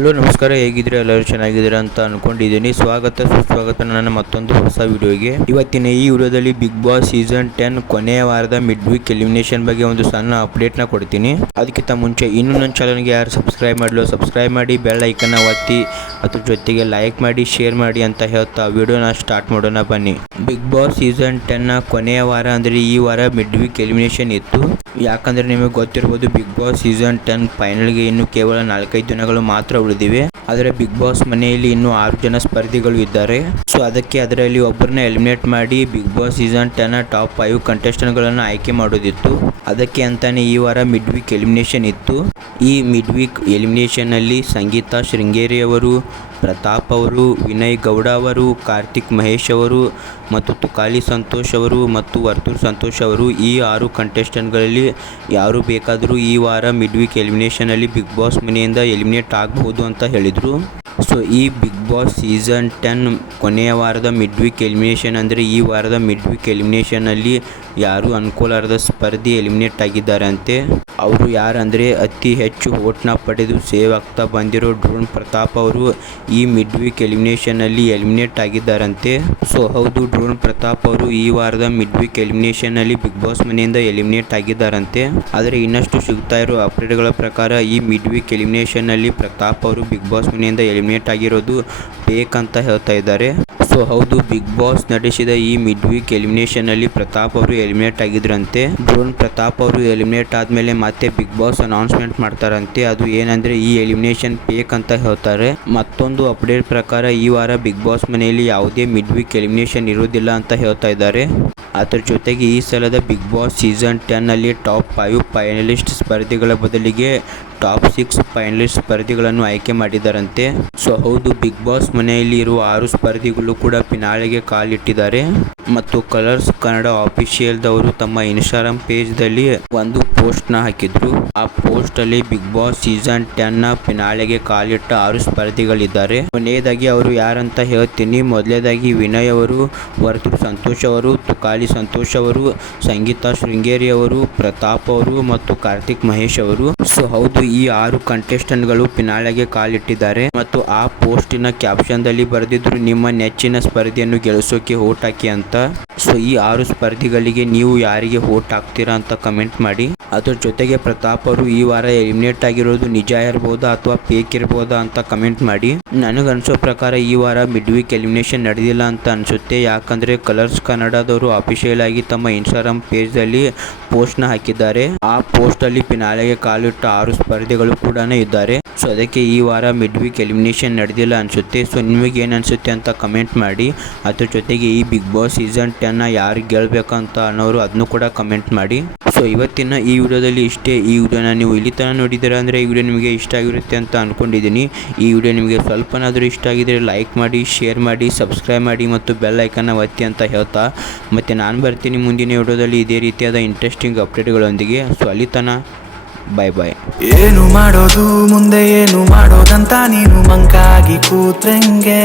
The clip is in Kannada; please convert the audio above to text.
ಹಲೋ ನಮಸ್ಕಾರ, ಹೇಗಿದ್ರೆ ಎಲ್ಲರೂ ಚೆನ್ನಾಗಿದ್ದೀರಾ ಅಂತ ಅನ್ಕೊಂಡಿದ್ದೀನಿ. ಸ್ವಾಗತ ಸುಸ್ವಾಗತ ನನ್ನ ಮತ್ತೊಂದು ಹೊಸ ವಿಡಿಯೋಗೆ. ಇವತ್ತಿನ ಈ ವಿಡಿಯೋದಲ್ಲಿ ಬಿಗ್ ಬಾಸ್ ಸೀಸನ್ 10 ಕೊನೆಯ ವಾರದ ಮಿಡ್ ವೀಕ್ ಎಲಿಮಿನೇಷನ್ ಬಗ್ಗೆ ಒಂದು ಸಣ್ಣ ಅಪ್ಡೇಟ್ನ ಕೊಡ್ತೀನಿ. ಅದಕ್ಕಿಂತ ಮುಂಚೆ ಇನ್ನೂ ನನ್ನ ಚಾನಲ್ಗೆ ಯಾರು ಸಬ್ಸ್ಕ್ರೈಬ್ ಮಾಡಲು ಸಬ್ಸ್ಕ್ರೈಬ್ ಮಾಡಿ, ಬೆಲ್ ಐಕನ್ನ ಒತ್ತಿ, ಅದ್ರ ಜೊತೆಗೆ ಲೈಕ್ ಮಾಡಿ, ಶೇರ್ ಮಾಡಿ ಅಂತ ಹೇಳ್ತಾ ವಿಡಿಯೋನ ಸ್ಟಾರ್ಟ್ ಮಾಡೋಣ ಬನ್ನಿ. ಬಿಗ್ ಬಾಸ್ ಸೀಸನ್ 10ನ ಕೊನೆಯ ವಾರ ಅಂದರೆ ಈ ವಾರ ಮಿಡ್ ವೀಕ್ ಎಲಿಮಿನೇಷನ್ ಇತ್ತು. ಯಾಕಂದರೆ ನಿಮಗೆ ಗೊತ್ತಿರ್ಬೋದು, ಬಿಗ್ ಬಾಸ್ ಸೀಸನ್ 10 ಫೈನಲ್ಗೆ ಇನ್ನು ಕೇವಲ 4-5 ದಿನಗಳು ಮಾತ್ರ ಉಳಿದಿವೆ. ಆದರೆ ಬಿಗ್ ಬಾಸ್ ಮನೆಯಲ್ಲಿ ಇನ್ನೂ 6 ಜನ ಸ್ಪರ್ಧಿಗಳು ಇದ್ದಾರೆ. ಸೊ ಅದರಲ್ಲಿ ಒಬ್ಬರನ್ನ ಎಲಿಮಿನೇಟ್ ಮಾಡಿ ಬಿಗ್ ಬಾಸ್ ಸೀಸನ್ 10ನ ಟಾಪ್ 5 ಕಂಟೆಸ್ಟೆಂಟ್ಗಳನ್ನು ಆಯ್ಕೆ ಮಾಡೋದಿತ್ತು. ಅದಕ್ಕೆ ಅಂತಾನೆ ಈ ವಾರ ಮಿಡ್ ವೀಕ್ ಎಲಿಮಿನೇಷನ್ ಇತ್ತು. ಈ ಮಿಡ್ ವೀಕ್ ಎಲಿಮಿನೇಷನ್ ಅಲ್ಲಿ ಸಂಗೀತಾ ಶೃಂಗೇರಿ ಅವರು, ಪ್ರತಾಪ್ ಅವರು, ವಿನಯ್ ಗೌಡ ಅವರು, ಕಾರ್ತಿಕ್ ಮಹೇಶ್ ಅವರು ಮತ್ತು ತುಕಾಲಿ ಸಂತೋಷ್ ಅವರು ಮತ್ತು ವರ್ತೂರ್ ಸಂತೋಷ್ ಅವರು ಈ 6 ಕಂಟೆಸ್ಟೆಂಟ್ಗಳಲ್ಲಿ ಯಾರು ಬೇಕಾದರೂ ಈ ವಾರ ಮಿಡ್ ವೀಕ್ ಎಲಿಮಿನೇಷನಲ್ಲಿ ಬಿಗ್ ಬಾಸ್ ಮನೆಯಿಂದ ಎಲಿಮಿನೇಟ್ ಆಗಬಹುದು ಅಂತ ಹೇಳಿದರು. ಸೊ ಈ ಬಿಗ್ ಬಾಸ್ ಸೀಸನ್ 10 ಕೊನೆಯ ವಾರದ ಮಿಡ್ ವೀಕ್ ಎಲಿಮಿನೇಷನ್ ಅಂದರೆ ಈ ವಾರದ ಮಿಡ್ ವೀಕ್ ಎಲಿಮಿನೇಷನಲ್ಲಿ ಯಾರು ಅನುಕೂಲರದ ಸ್ಪರ್ಧಿ ಎಲಿಮಿನೇಟ್ ಆಗಿದ್ದಾರಂತೆ. ಅವರು ಯಾರಂದರೆ ಅತಿ ಹೆಚ್ಚು ವೋಟ್ನ ಪಡೆದು ಸೇವ್ ಆಗ್ತಾ ಬಂದಿರೋ ಡ್ರೋನ್ ಪ್ರತಾಪ್ ಅವರು ಈ ಮಿಡ್ ವೀಕ್ ಎಲಿಮಿನೇಷನಲ್ಲಿ ಎಲಿಮಿನೇಟ್ ಆಗಿದ್ದಾರಂತೆ. ಸೊ ಹೌದು, ಡ್ರೋನ್ ಪ್ರತಾಪ್ ಅವರು ಈ ವಾರದ ಮಿಡ್ ವೀಕ್ ಎಲಿಮಿನೇಷನಲ್ಲಿ ಬಿಗ್ ಬಾಸ್ ಮನೆಯಿಂದ ಎಲಿಮಿನೇಟ್ ಆಗಿದ್ದಾರಂತೆ. ಆದರೆ ಇನ್ನಷ್ಟು ಸಿಗ್ತಾ ಇರೋ ಅಪ್ಡೇಟ್ಗಳ ಪ್ರಕಾರ ಈ ಮಿಡ್ ವೀಕ್ ಎಲಿಮಿನೇಷನ್ನಲ್ಲಿ ಪ್ರತಾಪ್ ಅವರು ಬಿಗ್ ಬಾಸ್ ಮನೆಯಿಂದ ಎಲಿಮಿನೇಟ್ ಆಗಿರೋದು ಫೇಕ್ ಅಂತ ಹೇಳ್ತಾ ಇದ್ದಾರೆ. ಸೊ ಹೌದು, ಬಿಗ್ ಬಾಸ್ ನಡೆಸಿದ ಈ ಮಿಡ್ ವೀಕ್ ಎಲಿಮಿನೇಷನ್ನಲ್ಲಿ ಪ್ರತಾಪ್ ಅವರು ಎಲಿಮಿನೇಟ್ ಆಗಿದ್ರಂತೆ. ಡ್ರೋನ್ ಪ್ರತಾಪ್ ಅವರು ಎಲಿಮಿನೇಟ್ ಆದಮೇಲೆ ಮತ್ತೆ ಬಿಗ್ ಬಾಸ್ ಅನೌನ್ಸ್ಮೆಂಟ್ ಮಾಡ್ತಾರಂತೆ. ಅದು ಏನಂದರೆ ಈ ಎಲಿಮಿನೇಷನ್ ಫೇಕ್ ಅಂತ ಹೇಳ್ತಾರೆ. ಮತ್ತೊಂದು ಅಪ್ಡೇಟ್ ಪ್ರಕಾರ ಈ ವಾರ ಬಿಗ್ ಬಾಸ್ ಮನೆಯಲ್ಲಿ ಯಾವುದೇ ಮಿಡ್ ವೀಕ್ ಎಲಿಮಿನೇಷನ್ ಇರೋದಿಲ್ಲ ಅಂತ ಹೇಳ್ತಾ ಇದ್ದಾರೆ. ಅದರ ಜೊತೆಗೆ ಈ ಸಲದ ಬಿಗ್ ಬಾಸ್ ಸೀಸನ್ 10ನಲ್ಲಿ ಟಾಪ್ 5 ಫೈನಲಿಸ್ಟ್ ಸ್ಪರ್ಧಿಗಳ ಬದಲಿಗೆ ಟಾಪ್ 6 ಫೈನಲಿಸ್ಟ್ ಸ್ಪರ್ಧಿಗಳನ್ನು ಆಯ್ಕೆ ಮಾಡಿದ್ದಾರಂತೆ. ಸೊ ಹೌದು, ಬಿಗ್ ಬಾಸ್ ಮನೆಯಲ್ಲಿ ಇರುವ 6 ಸ್ಪರ್ಧಿಗಳು ಕೂಡ ಫಿನಾಲೆಗೆ ಕಾಲಿಟ್ಟಿದ್ದಾರೆ. ಮತ್ತು ಕಲರ್ಸ್ ಕನ್ನಡ ಆಫಿಷಿಯಲ್ದವರು ತಮ್ಮ ಇನ್ಸ್ಟಾಗ್ರಾಮ್ ಪೇಜ್ದಲ್ಲಿ ಒಂದು ಪೋಸ್ಟ್ನ ಹಾಕಿದ್ರು. ಆ ಪೋಸ್ಟಲ್ಲಿ ಬಿಗ್ ಬಾಸ್ ಸೀಸನ್ 10ನ ಫಿನಾಲೆಗೆ ಕಾಲಿಟ್ಟ 6 ಸ್ಪರ್ಧಿಗಳಿದ್ದಾರೆ. ಕೊನೆಯದಾಗಿ ಅವರು ಯಾರಂತ ಹೇಳ್ತೀನಿ. ಮೊದಲನೇದಾಗಿ ವಿನಯ್ ಅವರು, ವರ್ತೂರ್ ಸಂತೋಷ್ ಅವರು, ತುಕಾಲಿ ಸಂತೋಷ್ ಅವರು, ಸಂಗೀತಾ ಶೃಂಗೇರಿ ಅವರು, ಪ್ರತಾಪ್ ಅವರು ಮತ್ತು ಕಾರ್ತಿಕ್ ಮಹೇಶ್ ಅವರು. ಸೊ ಹೌದು, ಈ 6 ಕಂಟೆಸ್ಟೆಂಟ್ಗಳು ಫಿನಾಲೆಗೆ ಕಾಲಿಟ್ಟಿದ್ದಾರೆ. ಮತ್ತು ಆ ಪೋಸ್ಟಿನ ಕ್ಯಾಪ್ಷನ್ದಲ್ಲಿ ಬರೆದಿದ್ರು, ನಿಮ್ಮ ನೆಚ್ಚಿನ ಸ್ಪರ್ಧೆಯನ್ನು ಗೆಲ್ಲಿಸೋಕೆ ವೋಟ್ ಹಾಕಿ ಅಂತ. ಸೊ ಈ 6 ಸ್ಪರ್ಧಿಗಳಿಗೆ ನೀವು ಯಾರಿಗೆ ವೋಟ್ ಹಾಕ್ತೀರಾ ಅಂತ ಕಮೆಂಟ್ ಮಾಡಿ. ಅದ್ರ ಜೊತೆಗೆ ಪ್ರತಾಪ್ ಅವರು ಈ ವಾರ ಎಲಿಮಿನೇಟ್ ಆಗಿರೋದು ನಿಜ ಇರ್ಬೋದಾ ಅಥವಾ ಫೇಕ್ ಇರ್ಬೋದಾ ಅಂತ ಕಮೆಂಟ್ ಮಾಡಿ. ನನಗನ್ಸೋ ಪ್ರಕಾರ ಈ ವಾರ ಮಿಡ್ ವೀಕ್ ಎಲಿಮಿನೇಷನ್ ನಡೆದಿಲ್ಲ ಅಂತ ಅನಿಸುತ್ತೆ. ಯಾಕಂದರೆ ಕಲರ್ಸ್ ಕನ್ನಡದವರು ಅಫಿಷಿಯಲ್ ಆಗಿ ತಮ್ಮ ಇನ್ಸ್ಟಾಗ್ರಾಮ್ ಪೇಜ್ದಲ್ಲಿ ಪೋಸ್ಟ್ನ ಹಾಕಿದ್ದಾರೆ. ಆ ಪೋಸ್ಟಲ್ಲಿ ಫಿನಾಲೆಗೆ ಕಾಲಿಟ್ಟ 6 ಸ್ಪರ್ಧಿಗಳು ಕೂಡ ಇದ್ದಾರೆ. ಸೊ ಅದಕ್ಕೆ ಈ ವಾರ ಮಿಡ್ ವೀಕ್ ಎಲಿಮಿನೇಷನ್ ನಡೆದಿಲ್ಲ ಅನಿಸುತ್ತೆ. ಸೊ ನಿಮಗೆ ಏನು ಅನಿಸುತ್ತೆ ಅಂತ ಕಮೆಂಟ್ ಮಾಡಿ. ಅದ್ರ ಜೊತೆಗೆ ಈ ಬಿಗ್ ಬಾಸ್ ಸೀಸನ್ 10ನ ಯಾರು ಗೆಲ್ಲಬೇಕಂತ ಅನ್ನೋರು ಅದನ್ನು ಕೂಡ ಕಮೆಂಟ್ ಮಾಡಿ. ಸೊ ಇವತ್ತಿನ ಈ ವಿಡಿಯೋದಲ್ಲಿ ಇಷ್ಟೇ. ಈ ವಿಡಿಯೋನ ನೀವು ಇಲ್ಲಿ ತನಕ ನೋಡಿದ್ದೀರಾ ಅಂದರೆ ಈ ವಿಡಿಯೋ ನಿಮಗೆ ಇಷ್ಟ ಆಗಿರುತ್ತೆ ಅಂತ ಅಂದ್ಕೊಂಡಿದ್ದೀನಿ. ಈ ವಿಡಿಯೋ ನಿಮಗೆ ಸ್ವಲ್ಪನಾದರೂ ಇಷ್ಟ ಆಗಿದ್ರೆ ಲೈಕ್ ಮಾಡಿ, ಶೇರ್ ಮಾಡಿ, ಸಬ್ಸ್ಕ್ರೈಬ್ ಮಾಡಿ ಮತ್ತು ಬೆಲ್ ಐಕನ್ನ ಒತ್ತಿ ಅಂತ ಹೇಳ್ತಾ ಮತ್ತು ನಾನು ಬರ್ತೀನಿ ಮುಂದಿನ ವಿಡಿಯೋದಲ್ಲಿ ಇದೇ ರೀತಿಯಾದ ಇಂಟ್ರೆಸ್ಟಿಂಗ್ ಅಪ್ಡೇಟ್ಗಳೊಂದಿಗೆ. ಸೊ ಅಲ್ಲಿ ತನಕ ಬಾಯ್ ಬಾಯ್. ಏನು ಮಾಡೋದು ಮುಂದೆ ಏನು ಮಾಡೋದಂತ ನೀನು ಮಂಕಾಗಿ ಕೂತ್ರಂಗೆ